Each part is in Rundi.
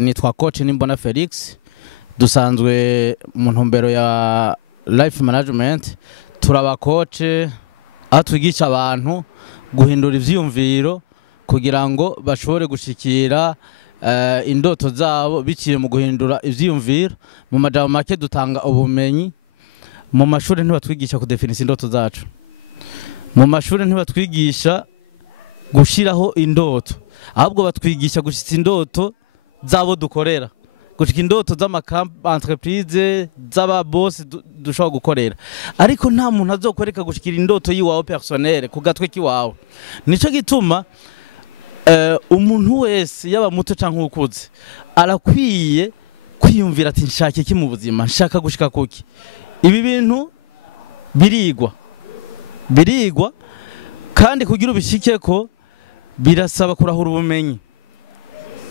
nitwa coach Nimbona Felix dusanzwe mu ntumbero ya life management turaba coach atwigisha abantu guhindura ivyiyumviro kugira ngo bashobore gushikira indoto zabo biciye mu guhindura ivyiyumviro. Mu majambo make dutanga ubumenyi. Mu mashuri ntibatwigisha kudefinisa indoto zacu, mu mashuri ntibatwigisha gushiraho indoto, ahubwo batwigisha gushitsa indoto zabo dukorera, gushika indoto z'amaentreprise z'aba boss dushobora gukorera. Ariko nta muntu azokwereka gushikira indoto yiwawe personnel ku gatwe kiwawe. Nico gituma umuntu wese yaba muto canke ukuze arakwiye kwiyumvira ati nshaka iki mu buzima, nshaka gushika kuki. Ibi bintu birigwa kandi kugira ubishikeko birasaba kurahura ubumenyi,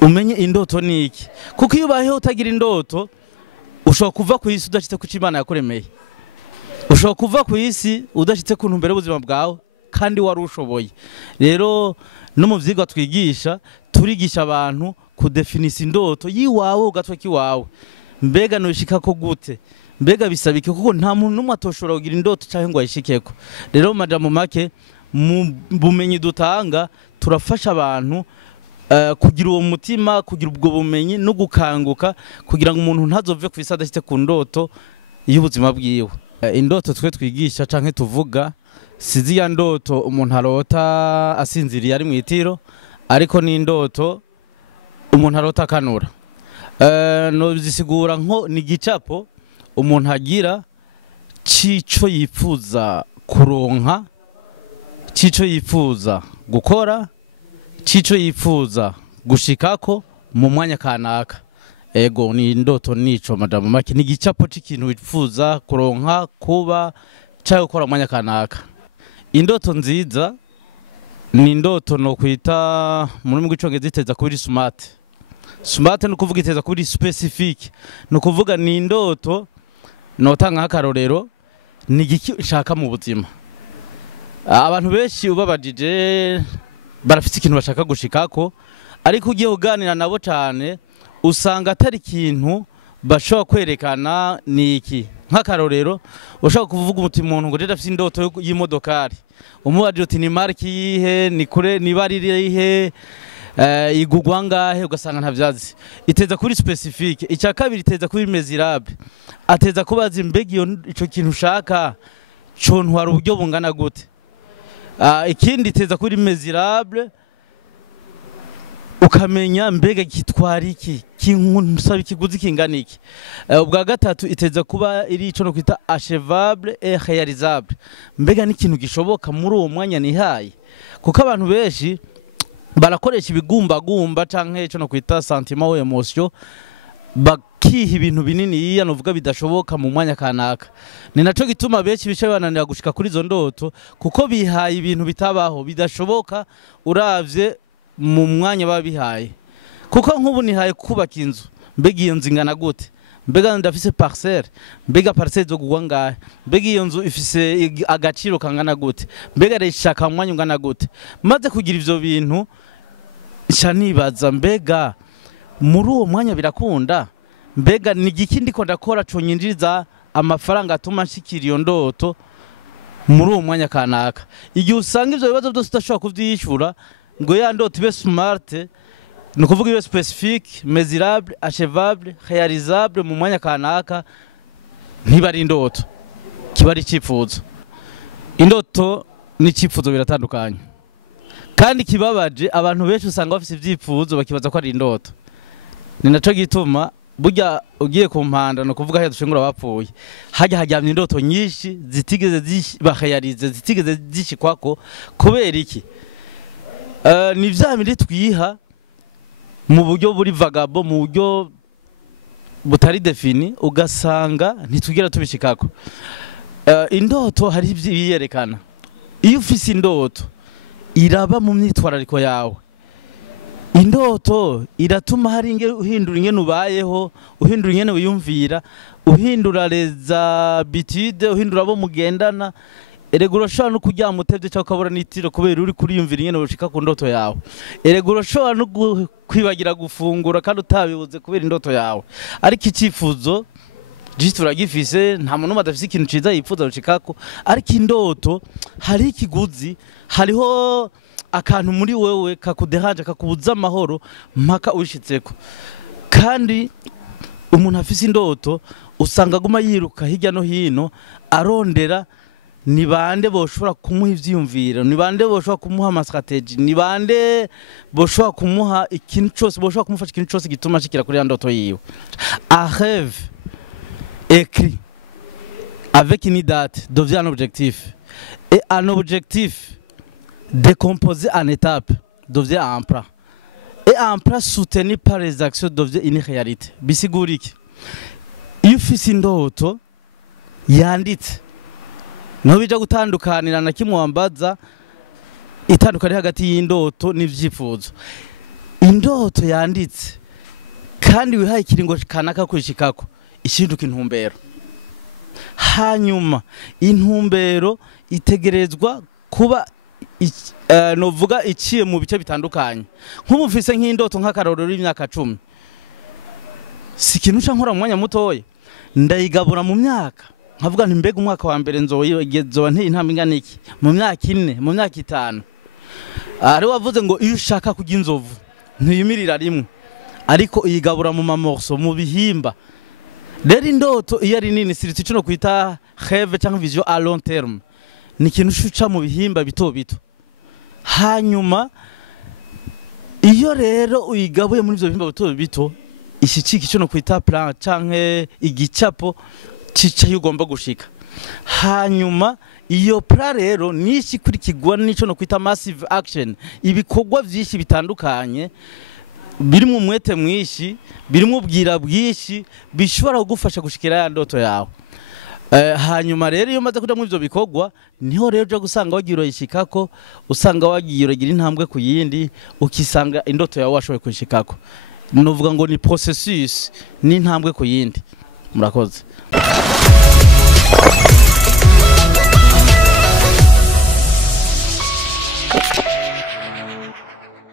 umenye indoto niki, kuko iyo baheho utagira indoto ushobora kuva ku isi udashitse ku Imana yakuremeye, ushobora kuva ku isi udashitse ku ntumbero y'ubuzima bwawe kandi wari ushoboye. Rero no mu vyigwa twigisha turigisha abantu kudefinisa indoto yiwawe ugatwe kiwawe, mbega noshikako gute, mbega bisabike, kuko nta muntu numwe atoshobora kugira indoto cyangwa ngo ayishikeko. Rero mu majambo make mu bumenyi dutanga turafasha abantu kugira uwo mutima, kugira ubwo bumenyi no gukanguka kugira ngo umuntu ntazove ku isi adashitse ku ndoto y'ubuzima bwiwe. Indoto twe twigisha canke tuvuga sizi ya ndoto umuntu arota asinziriye ari mu itiro, ariko ni indoto umuntu arota akanura. No zisigura nko ni gicapo umuntu agira cico yifuza kuronka, cico yifuza gukora, cico yifuza gushikako mu mwanya kanaka. Ego ni indoto nico majambo make, ni gicapo c'ikintu wifuza kuronka, kuba cyangwa gukora mu mwanya kanaka. Indoto nziza ni indoto no kwita mu rurimi rw'icongereza iteza kuba smart. Smart no kuvuga iteza kuba specific, no kuvuga ni indoto notanga akarorero ni igiki ushaka mu buzima. Abantu benshi ubabajije barafite ikintu bashaka gushikako, ariko ugiye uganira nabo cyane usanga atari ikintu bashobora kwerekana. Ni iki nk'akarorero ushaka kuvuga umuti muntu ngo afite indoto y'imodokari, umubaje uti ni marki yihe, ni kure, ni barire yihe, igugwa ngahe, ugasanga ntavyazi. Iteza kuri specific. Icya kabiri iteza kuri mesurable, ateza kubaza mbega ico kintu ushaka cyo ntwara uburyo bungana gute. Ikindi iteza kuri mesurable, ukamenya mbega gitwara iki, kimusaba ikiguzi kingana iki. Ubwa gatatu iteza kuba iri ico no kwita achievable et réalisable, mbega n'ikintu gishoboka muri uwo mwanya nihaye. Kuko abantu benshi barakoresha ibigumbagumba canke ico no kwita sentiment ou emotion, bakiha ibintu binini yiya novuga bidashoboka mu mwanya kanaka. Ni naco gituma benshi bishe bananira gushika kuri izo ndoto, kuko bihaye ibintu bitabaho bidashoboka uravye mu mwanya babihaye. Kuko nk'ubu nihaye kubaka inzu, mbega iyo nzu ingana gute, mbega ndafise parcelle, mbega parcelle zo kugwa ngahe, mbega iyo nzu ifise agaciro kangana gute, mbega reshaka mwanya ungana gute. Maze kugira ivyo bintu nca nibaza mbega muri uwo mwanya birakunda, mbega ni igiki ndiko ndakora conyinjiriza amafaranga atuma nshikira iyo ndoto muri uwo mwanya kanaka. Igihe usanga ivyo bibazo byose udashobora kuvyishura ngo ya ndoto ibe smart, no kuvuga ibe specific, mesurable, achievable, réalisable mu mwanya kanaka, ntibari indoto, kiba ari icifuzo. Indoto n'icifuzo biratandukanye, kandi kibabaje abantu benshi usanga bafite ivyifuzo bakibaza ko ari indoto. Ni naco gituma burya ugiye ku mpanda no kuvuga he dushingura bapfuye hajya hajyamye indoto nyinshi zitigeze zibahayarize, zitigeze zishikwako. Kubera iki? Ni vya bindi twiha mu buryo buri vagabo, mu buryo butari defini, ugasanga ntitugera tubishikako. Indoto hari ibyerekana. Iyo ufise indoto iraba mu myitwarariko yawe. Indoto iratuma hari uhindura ingene ubayeho, uhindura ingene wiyumvira, uhindura les habitudes, uhindura abo mugendana. erega urashobora no kuryama utevye cyangwa ukabura n'itiro kubera uri kuriyumvira ingene ushika ku ndoto yawe. Erega urashobora no kwibagira gufungura kandi utabibuze kubera indoto yawe. Ariko icifuzo juste uragifise, nta muntu badafise ikintu ciza yifuza gushikako, ariko indoto hari ikiguzi, hariho akantu muri wewe kakudehanje kakubuza amahoro mpaka ushitseko. Kandi umuntu afise indoto usanga guma yiruka hirya no hino arondera ni bande boshobora kumuha ivyiyumviro, ni bande boshobora kumuha ama strategy, ni bande boshobora kumuha ikintu cyose, boshobora kumufasha ikintu cyose gituma ashikira kuri ndoto yiwe. Un rêve écrit avec une date devient un objectif, et un objectif décomposé en étapes devient un plan, et un plan soutenu par les actions devient une réalité. Bisigura iki? Iyo ufise indoto yanditse no bija gutandukanira na kimwe wambaza itandukanye hagati y'indoto n'ivyifuzo. Indoto yanditse kandi wihaye ikiringo kanaka kwishikako ishinduka intumbero, hanyuma intumbero itegerezwa kuba novuga iciye mu bice bitandukanye. Nk'umufise nk'indoto nk'akarorero y'imyaka 10, si ikintu ca nkora mu mwanya mutoya, ndayigabura mu myaka, nkavuga nti mbega umwaka wa mbere nzoba nteye intambwe ingana iki, mu myaka 4, mu myaka 5. Ari wavuze ngo iyo ushaka kujya inzovu ntiyimirira rimwe, ariko uyigabura mu mamorso, mu bihimba. Rero indoto iyo ari nini siriti cyo kwita rêve cyangwa vision à long terme, ni ikintu shuca mu bihimba bito bito. Hanyuma iyo rero uyigabuye muri ivyo bihimba bito bito, ishikiki cyo kwita plan canke igicapo cica yugomba gushika. Hanyuma iyo plan rero nishi kurikigwa nico no kwita massive action, ibikorwa vyinshi bitandukanye birimo umwete mwishi, birimo ubwira bwishi bishobora kugufasha gushikira ya ndoto yawe. Hanyuma rero iyo maze kuja mu ivyo bikorwa niho rero je gusanga wagiye urayishikako, usanga wagiye uragira intambwe ku yindi, ukisanga indoto yawe washoboye kwishikako. Novuga ngo ni processus, ni intambwe ku yindi. Murakoze.